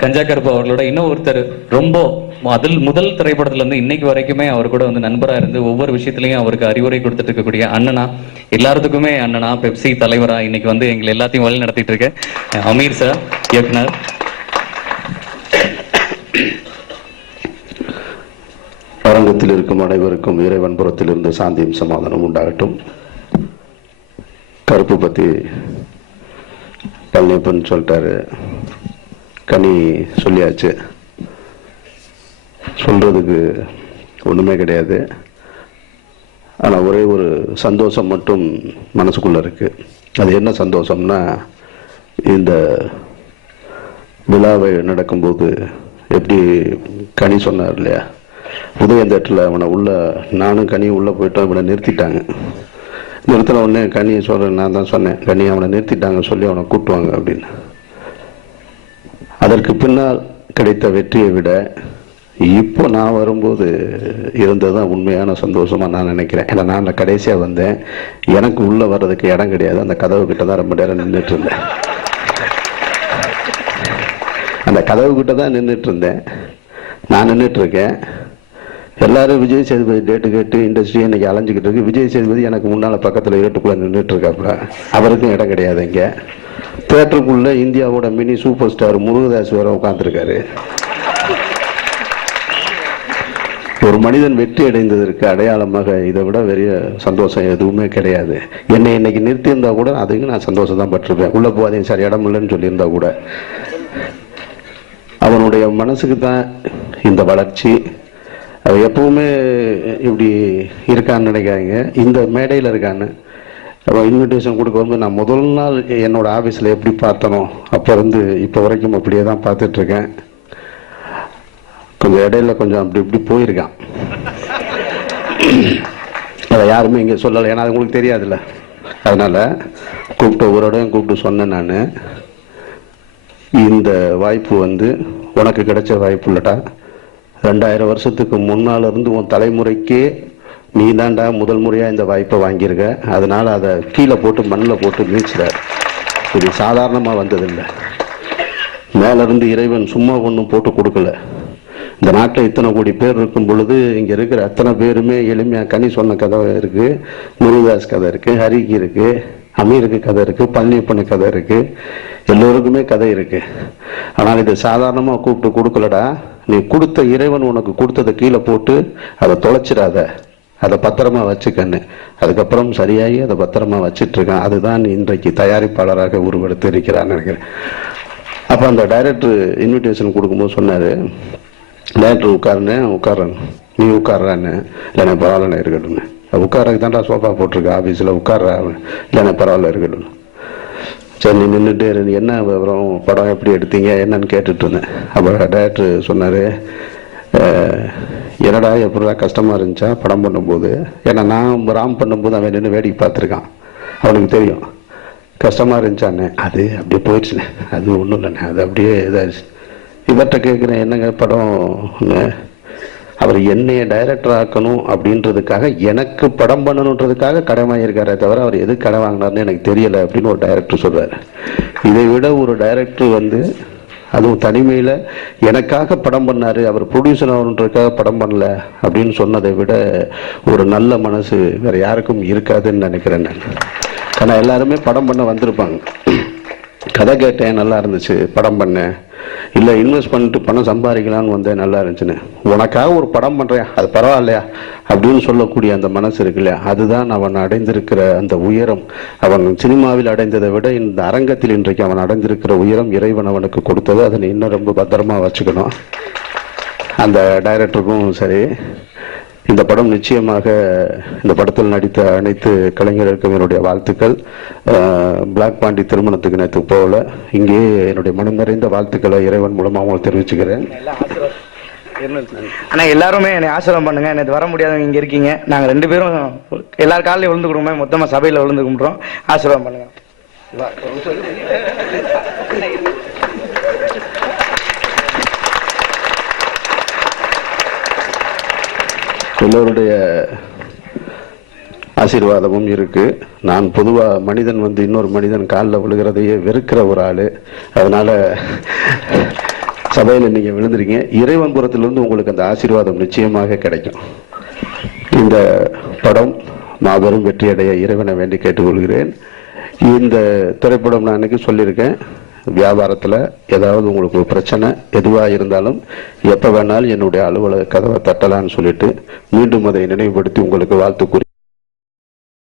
கஞ்சா கருப்பு அவர்களோட இன்னும் ஒருத்தர் ரொம்ப முதல் திரைப்படத்துல இருந்து இன்னைக்கு வரைக்குமே அவர் கூட வந்து நண்பரா இருந்து ஒவ்வொரு விஷயத்திலையும் அவருக்கு அறிவுரை கொடுத்துட்டு இருக்கக்கூடிய அண்ணனா, எல்லாத்துக்குமே அண்ணனா, பெப்சி தலைவரா இன்னைக்கு வந்து எங்களை எல்லாத்தையும் வழி நடத்திட்டு இருக்க அமீர் சார், இயக்குனர். அரங்கத்தில் இருக்கும் அனைவருக்கும் இறைவன் புறத்திலிருந்து சாந்தியும் சமாதானம் உண்டாகட்டும். கருப்பு பற்றி கல்யாணப்பன் சொல்லிட்டாரு, கனி சொல்லியாச்சு, சொல்றதுக்கு ஒன்றுமே கிடையாது. ஆனால் ஒரே ஒரு சந்தோஷம் மட்டும் மனசுக்குள்ளே இருக்கு. அது என்ன சந்தோஷம்னா, இந்த விழாவை நடக்கும்போது எப்படி கனி சொன்னார் இல்லையா, உதயந்தேட்டில் அவனை நானும் கனி உள்ளே போயிட்டோம், இவனை நிறுத்திட்டாங்க. நிறுத்தின உடனே கனி சொல்கிறேன், நான் தான் சொன்னேன், கனி அவனை நிறுத்திட்டாங்க சொல்லி அவனை கூட்டுவாங்க அப்படின்னு. அதற்கு பின்னால் கிடைத்த வெற்றியை விட இப்போ நான் வரும்போது இருந்தது தான் உண்மையான சந்தோஷமாக நான் நினைக்கிறேன். ஏன்னா நான் கடைசியாக வந்தேன், எனக்கு உள்ளே வர்றதுக்கு இடம் கிடையாது. அந்த கதவு கிட்ட தான் ரொம்ப நேரம் நின்றுட்டு இருந்தேன். அந்த கதவு கிட்ட தான் நின்றுட்டு இருந்தேன். நான் நின்றுட்டுருக்கேன். எல்லாரும் விஜய் சேதுபதி டேட்டு கேட்டு இண்டஸ்ட்ரி இன்னைக்கு அலைஞ்சிக்கிட்டு இருக்கு. விஜய் சேதுபதி எனக்கு முன்னால் பக்கத்தில் இருட்டுக்குள்ளே நின்றுட்டு இருக்காப்புல. அவருக்கும் இடம் கிடையாது. இங்கே தேட்டருக்குள்ளே இந்தியாவோட மினி சூப்பர் ஸ்டார் முருகதாஸ் வேற உட்காந்துருக்காரு. ஒரு மனிதன் வெற்றி அடைந்ததற்கு அடையாளமாக இதை விட பெரிய சந்தோஷம் எதுவுமே கிடையாது. என்னை இன்னைக்கு நிறுத்தியிருந்தா கூட அதுக்கு நான் சந்தோஷம் தான் பட்டிருப்பேன். உள்ளே போகாதீங்க சார், இடம் இல்லைன்னு சொல்லியிருந்தா கூட. அவனுடைய மனசுக்கு தான் இந்த வளர்ச்சி. அவன் எப்பவுமே இப்படி இருக்கான்னு நினைக்காதீங்க. இந்த மேடையில் இருக்கான்னு அவன் இன்விடேஷன் கொடுக்க வந்து நான் முதல் நாள் என்னோட ஆஃபீஸில் எப்படி பார்த்தனோ அப்போ இருந்து இப்போ வரைக்கும் அப்படியே தான் பார்த்துட்ருக்கேன். கொஞ்சம் இடையில கொஞ்சம் அப்படி இப்படி போயிருக்கான். அதை யாருமே இங்கே சொல்லலை, ஏன்னா அது உங்களுக்கு தெரியாதுல்ல. அதனால் கூப்பிட்டு ஒரு இடம் கூப்பிட்டு சொன்னேன் நான், இந்த வாய்ப்பு வந்து உனக்கு கிடைச்ச வாய்ப்பு இல்லட்டா. 2000 வருஷத்துக்கு முன்னால் இருந்து உன் தலைமுறைக்கே நீ தாண்டா முதல் முறையாக இந்த வாய்ப்பை வாங்கியிருக்க. அதனால் அதை கீழே போட்டு மண்ணில் போட்டு மீச்சிட. இது சாதாரணமாக வந்ததில்லை. மேலேருந்து இறைவன் சும்மா ஒன்றும் போட்டு கொடுக்கல. இந்த நாட்டில் இத்தனை கோடி பேர் இருக்கும் பொழுது இங்கே இருக்கிற அத்தனை பேருமே எளிமையாக கனி சொன்ன கதை இருக்குது, முருகதாஸ் கதை இருக்குது, ஹரிக்கு இருக்குது, அமீருக்கு கதை இருக்குது, பழனியப்பனு கதை இருக்குது, எல்லோருக்குமே கதை இருக்குது. ஆனால் இதை சாதாரணமாக கூப்பிட்டு கொடுக்கலடா. நீ கொடுத்த இறைவன் உனக்கு கொடுத்ததை கீழே போட்டு அதை தொலைச்சிடாத, அதை பத்திரமா வச்சுக்கன்னு. அதுக்கப்புறம் சரியாகி அதை பத்திரமா வச்சிட்ருக்கான். அதுதான் இன்றைக்கு தயாரிப்பாளராக உருவெடுத்து இருக்கிறான்னு நினைக்கிறேன். அப்போ அந்த டைரக்டர் இன்விடேஷன் கொடுக்கும்போது சொன்னார், டைரக்டர் உட்கார்றேன், நீ உட்கார்றான்னு. இல்லைண்ணே பரவாயில்லண்ணே இருக்கட்டும்ண்ணே. உட்காரக்கு தான்டா சோஃபா போட்டிருக்கேன் ஆஃபீஸில், உட்கார்றா. இல்லைண்ணே பரவாயில்ல இருக்கட்டும். சரி நீ நின்றுட்டு என்ன அப்புறம் படம் எப்படி எடுத்தீங்க என்னன்னு கேட்டுட்டு இருந்தேன். அப்போ டைரக்டர் சொன்னார், என்னடா எப்படிதான் கஷ்டமாக இருந்துச்சா படம் பண்ணும்போது. ஏன்னா நான் ராம் பண்ணும்போது அவன் நின்று வேடிக்கை பார்த்துருக்கான், அவனுக்கு தெரியும் கஷ்டமாக இருந்துச்சானே. அது அப்படியே போயிடுச்சுண்ணே, அது ஒன்றும் இல்லைண்ணே, அது அப்படியே இதாகிடுச்சு. இவர்கிட்ட கேட்குறேன், என்னங்க படம். அவர் என்னைய டைரக்டர் ஆக்கணும் அப்படின்றதுக்காக, எனக்கு படம் பண்ணணுன்றதுக்காக கடை வாங்கியிருக்காரே தவிர அவர் எது கடை வாங்கினார்னு எனக்கு தெரியலை அப்படின்னு ஒரு டைரக்டர் சொல்றாரு. இதை விட ஒரு டைரக்டர் வந்து அதுவும் தனிமையில் எனக்காக படம் பண்ணார், அவர் ப்ரொடியூசர் ஆகணுன்றதுக்காக படம் பண்ணல அப்படின்னு சொன்னதை விட ஒரு நல்ல மனசு வேற யாருக்கும் இருக்காதுன்னு நினைக்கிறேன் நான். ஆனால் எல்லாருமே படம் பண்ண வந்திருப்பாங்க. கதை கேட்டேன் நல்லா இருந்துச்சு படம் பண்ணேன், இல்லை இன்வெஸ்ட் பண்ணிட்டு பணம் சம்பாதிக்கலான்னு வந்தேன் நல்லா இருந்துச்சுன்னு. உனக்காக ஒரு படம் பண்ணுறேன் அது பரவாயில்லையா அப்படின்னு சொல்லக்கூடிய அந்த மனசு இருக்கு இல்லையா, அதுதான் அவன் அடைந்திருக்கிற அந்த உயரம். அவன் சினிமாவில் அடைந்ததை விட இந்த அரங்கத்தில் இன்றைக்கு அவன் அடைந்திருக்கிற உயரம் இறைவன் அவனுக்கு கொடுத்தது. அதை இன்னும் ரொம்ப பத்திரமா வச்சுக்கணும். அந்த டைரக்டருக்கும் சரி, இந்த படம் நிச்சயமாக இந்த படத்தில் நடித்த அனைத்து கலைஞர்களுக்கும் என்னுடைய வாழ்த்துக்கள். பிளாக் பாண்டி திருமணத்துக்கு நேற்று போகல, இங்கே என்னுடைய மனம் நிறைந்த வாழ்த்துக்களை இறைவன் மூலமாக அவங்களுக்கு தெரிவிச்சுக்கிறேன். ஆனால் எல்லாருமே என்னை ஆசீர்வாதம் பண்ணுங்க. எனக்கு வர முடியாதவங்க இங்கே இருக்கீங்க, நாங்கள் 2 பேரும் எல்லார் காலையும் விழுந்து கொடுப்போம், மொத்தமாக சபையில் விழுந்து கும்பிட்றோம். ஆசீர்வாதம் பண்ணுங்க. எல்லோருடைய ஆசீர்வாதமும் இருக்கு. நான் பொதுவாக மனிதன் வந்து இன்னொரு மனிதன் காலில் விழுகிறதையே வெறுக்கிற ஒரு ஆள். அதனால சபையில் நீங்கள் விழுந்துறீங்க. இறைவன் புறத்திலிருந்து உங்களுக்கு அந்த ஆசீர்வாதம் நிச்சயமாக கிடைக்கும். இந்த படம் மாபெரும் வெற்றியடைய இறைவனை வேண்டி கேட்டுக்கொள்கிறேன். இந்த திரைப்படம் நான் அன்னைக்கு சொல்லியிருக்கேன், வியாபாரத்தில் ஏதாவது உங்களுக்கு ஒரு பிரச்சனை எதுவாக இருந்தாலும் எப்போ வேணாலும் என்னுடைய அலுவலக கதவை தட்டலான்னு சொல்லிட்டு மீண்டும் அதை நினைவுபடுத்தி உங்களுக்கு வாழ்த்து கூறி